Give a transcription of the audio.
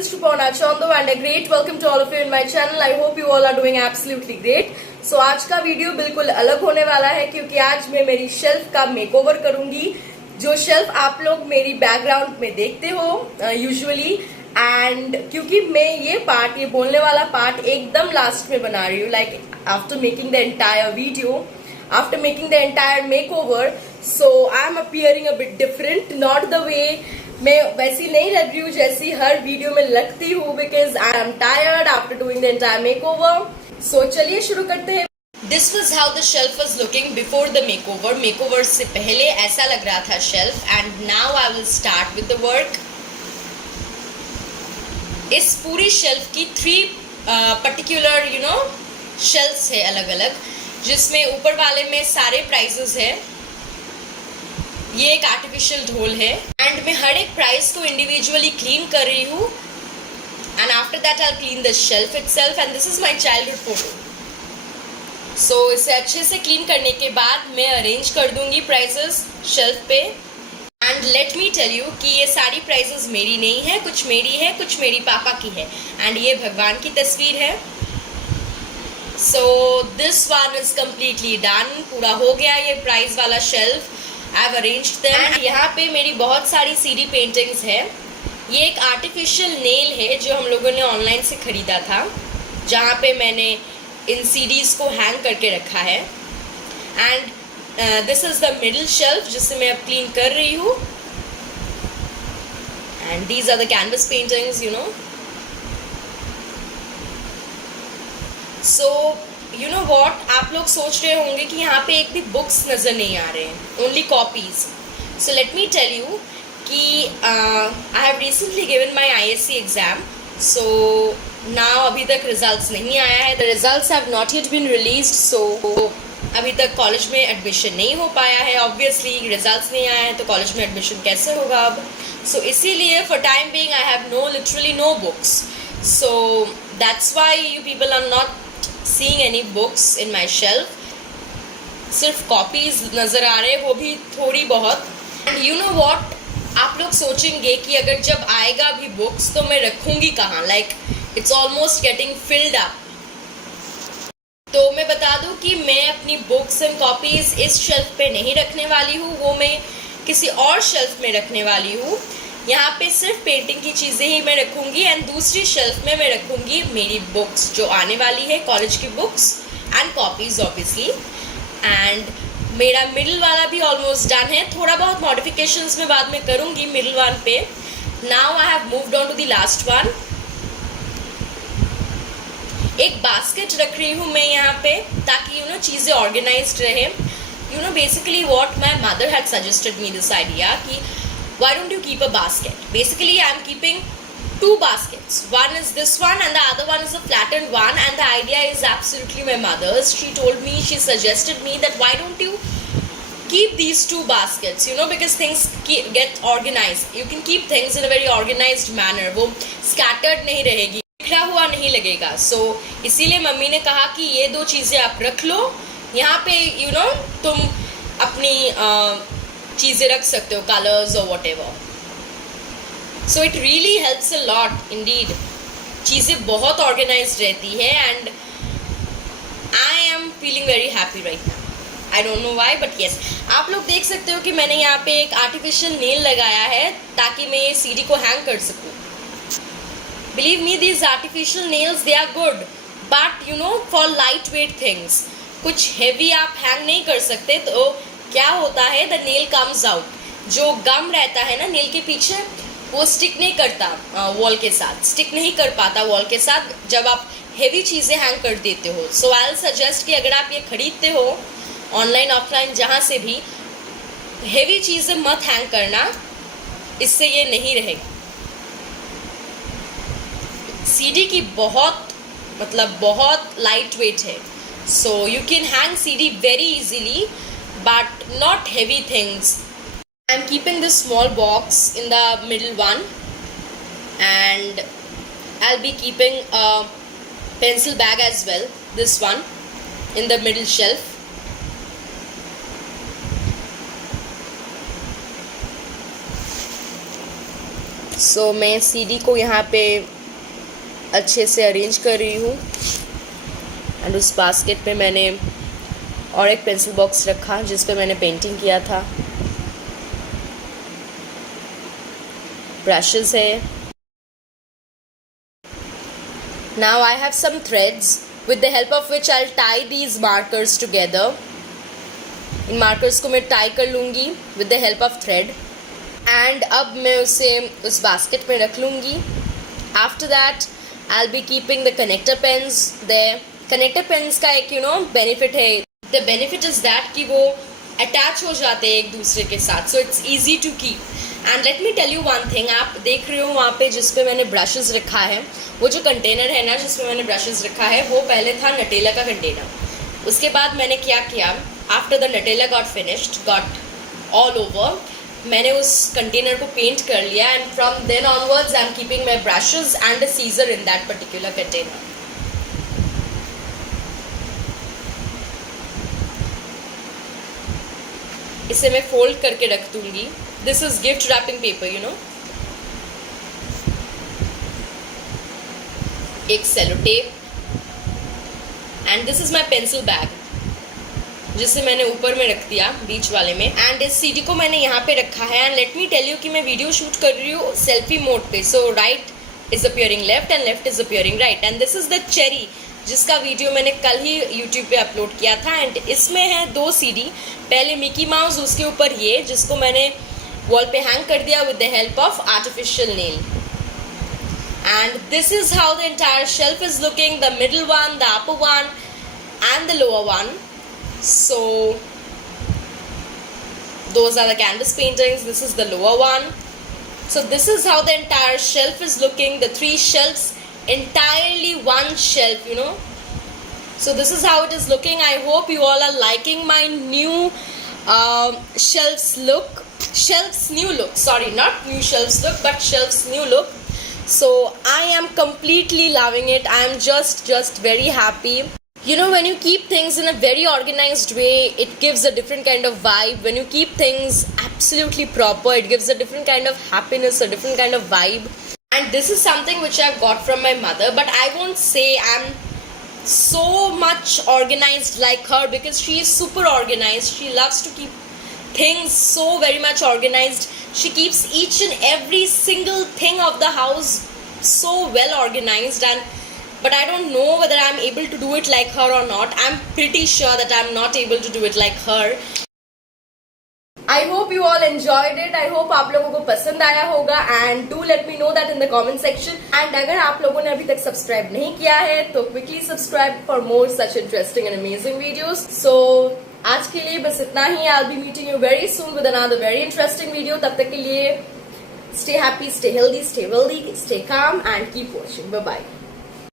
is Shupana Chondo and a great welcome to all of you in my channel. I hope you all are doing absolutely great. So आज का video बिल्कुल अलग होने वाला है क्योंकि आज मैं मेरी शेल्फ का मेकओवर करूंगी. जो शेल्फ आप लोग मेरी बैकग्राउंड में देखते हो यूजुअली एंड क्योंकि मैं ये बोलने वाला पार्ट एकदम लास्ट में बना रही हूँ, like after making the entire video, after making the entire makeover, so I am appearing a bit different, not the way मैं वैसी नहीं लग रही हूँ जैसी हर वीडियो में लगती हूँ, because I am tired after doing the entire makeover. So चलिए शुरू करते हैं. This was how the shelf was looking before the makeover. Makeover से पहले ऐसा लग रहा था shelf, and now I will start with the work. इस पूरी shelf की 3 particular shelves है अलग अलग, जिसमें ऊपर वाले में सारे प्राइजेस है. ये एक आर्टिफिशियल ढोल है एंड मैं हर एक प्राइस को इंडिविजुअली क्लीन कर रही हूँ and after that I clean the shelf itself and this is my childhood photo. So इसे अच्छे से क्लीन करने के बाद मैं अरेंज कर दूंगी प्राइजेस शेल्फ पे. And let me tell you कि ये सारी प्राइजेस मेरी नहीं है, कुछ मेरी है, कुछ मेरी पापा की है एंड ये भगवान की तस्वीर है. So this one is completely done. पूरा हो गया ये प्राइस वाला shelf. I have arranged them. And यहाँ पे मेरी बहुत सारी CD पेंटिंग्स है. ये एक आर्टिफिशियल नेल है जो हम लोगों ने ऑनलाइन से ख़रीदा था, जहाँ पे मैंने इन CDs को हैंग करके रखा है. And this is the middle shelf जिसे मैं अब क्लीन कर रही हूँ. And these are the canvas paintings so you know what, आप लोग सोच रहे होंगे कि यहाँ पे एक भी बुक्स नज़र नहीं आ रहे हैं, only copies. So let me tell you कि I have recently given my ISC exam. So now अभी तक रिजल्ट्स नहीं आया है. The results have not yet been released. So अभी तक कॉलेज में एडमिशन नहीं हो पाया है. ऑब्वियसली रिजल्ट्स नहीं आए हैं तो कॉलेज में एडमिशन कैसे होगा अब. सो इसीलिए for time being I have literally no books. So that's why you people are not seeing any books in my shelf. सिर्फ कॉपीज नज़र आ रहे, वो भी थोड़ी बहुत. एंड यू नो वॉट, आप लोग सोचेंगे कि अगर जब आएगा भी बुक्स तो मैं रखूँगी कहाँ, like it's almost getting filled up. तो मैं बता दूँ कि मैं अपनी बुक्स एंड कॉपीज़ इस शेल्फ पे नहीं रखने वाली हूँ, वो मैं किसी और शेल्फ में रखने वाली हूँ. यहाँ पे सिर्फ पेंटिंग की चीज़ें ही मैं रखूँगी एंड दूसरी शेल्फ में मैं रखूँगी मेरी बुक्स जो आने वाली है, कॉलेज की books and copies obviously. And मेरा मिडिल वाला भी ऑलमोस्ट डन है. थोड़ा बहुत मॉडिफिकेशंस मैं बाद में करूँगी मिडिल वन पे. Now I have moved on to the last one. एक बास्केट रख रही हूँ मैं यहाँ पे ताकि चीज़ें ऑर्गेनाइज्ड रहे. Basically what my mother had suggested me this idea कि why don't you keep a basket? Basically, I am keeping 2 baskets. One is this one and the other one is a flattened one, and the idea is absolutely my mother's. She suggested me that why don't you keep these 2 baskets, because things get organized. You can keep things in a very organized manner. वो scattered नहीं रहेगी, बिखरा हुआ नहीं लगेगा. So इसीलिए mummy ने कहा कि ये 2 चीज़ें आप रख लो यहाँ पे. तुम अपनी चीज़ें रख सकते हो, कलर्स और what ever. So it really helps a lot Indeed. चीज़ें बहुत ऑर्गेनाइज्ड रहती है and I am feeling very happy right now. I don't know why but yes. आप लोग देख सकते हो कि मैंने यहाँ पे एक आर्टिफिशियल नेल लगाया है ताकि मैं ये CD को हैंग कर सकूँ. Believe me, these artificial nails they are good but for light weight things. कुछ हैवी आप हैंग नहीं कर सकते. तो क्या होता है, द नेल कम्स आउट. जो गम रहता है ना नेल के पीछे, वो स्टिक नहीं करता वॉल के साथ, स्टिक नहीं कर पाता वॉल के साथ जब आप हेवी चीज़ें हैंग कर देते हो. सो आई विल सजेस्ट कि अगर आप ये खरीदते हो ऑनलाइन ऑफलाइन जहाँ से भी, हेवी चीज़ें मत हैंग करना, इससे ये नहीं रहेगा. CD की बहुत लाइट वेट है. So you can hang CD very easily but not heavy things. I'm keeping this small box in the middle one and I'll be keeping a pencil bag as well, this one in the middle shelf. सो मैं CD को यहाँ पे अच्छे से arrange कर रही हूँ and उस बास्केट में मैंने और एक पेंसिल बॉक्स रखा जिस पे मैंने पेंटिंग किया था। ब्रशेस है। Now I have some threads with the help of which I'll tie these markers together. In markers को मैं टाई कर लूँगी with the help of thread and अब मैं उसे उस बास्केट में रख लूँगी. After that I'll be keeping the connector pens there. connector pens का एक benefit है. The benefit is that कि वो attach हो जाते हैं एक दूसरे के साथ, so it's easy to keep. And let me tell you one thing, आप देख रहे हो वहाँ पे जिस पे मैंने ब्रशेस रखा है, वो जो कंटेनर है ना जिसमें मैंने ब्रशेस रखा है, वो पहले था नटेला का कंटेनर. उसके बाद मैंने क्या किया, after the Nutella got finished, got all over, मैंने उस कंटेनर को पेंट कर लिया and from then onwards I am keeping my brushes and a scissor in that particular container. इसे मैं फोल्ड करके रख दूंगी. This is gift wrapping paper, एक cello tape and this is my pencil bag जिसे मैंने ऊपर में रख दिया बीच वाले में. एंड इस सीडी को मैंने यहाँ पे रखा है and let me tell you कि मैं वीडियो शूट कर रही हूँ सेल्फी मोड पे. So right is appearing left and left is appearing right. And this is the cherry जिसका वीडियो मैंने कल ही यूट्यूब पे अपलोड किया था. एंड इसमें है 2 सीडी, पहले मिकी माउस, उसके ऊपर ये जिसको मैंने वॉल पे हैंग कर दिया with the help of artificial nail. And this is how the entire shelf is looking, the middle one, the upper one and the lower one. So those are the canvas paintings. This is the lower one. So this is how the entire shelf is looking, the 3 shelves, entirely one shelf, So this is how it is looking. I hope you all are liking my new shelves new look. Sorry, not new shelves look, but shelves new look. So I am completely loving it. I am just very happy. When you keep things in a very organized way, it gives a different kind of vibe. When you keep things absolutely proper, it gives a different kind of happiness, a different kind of vibe. And this is something which I've got from my mother, but I won't say I'm so much organized like her, because she is super organized. She loves to keep things so very much organized. She keeps each and every single thing of the house so well organized, but I don't know whether I'm able to do it like her or not. I'm pretty sure that I'm not able to do it like her. I hope you all enjoyed it. I hope आप लोगों को पसंद आया होगा and do let me know that in the comment section. And अगर आप लोगों ने अभी तक सब्सक्राइब नहीं किया है तो quickly subscribe for more such interesting and amazing videos. So आज के लिए बस इतना ही. I'll be meeting you very soon with another very interesting video. तब तक के लिए stay happy, stay healthy, stay wealthy, stay calm and keep watching. Bye bye.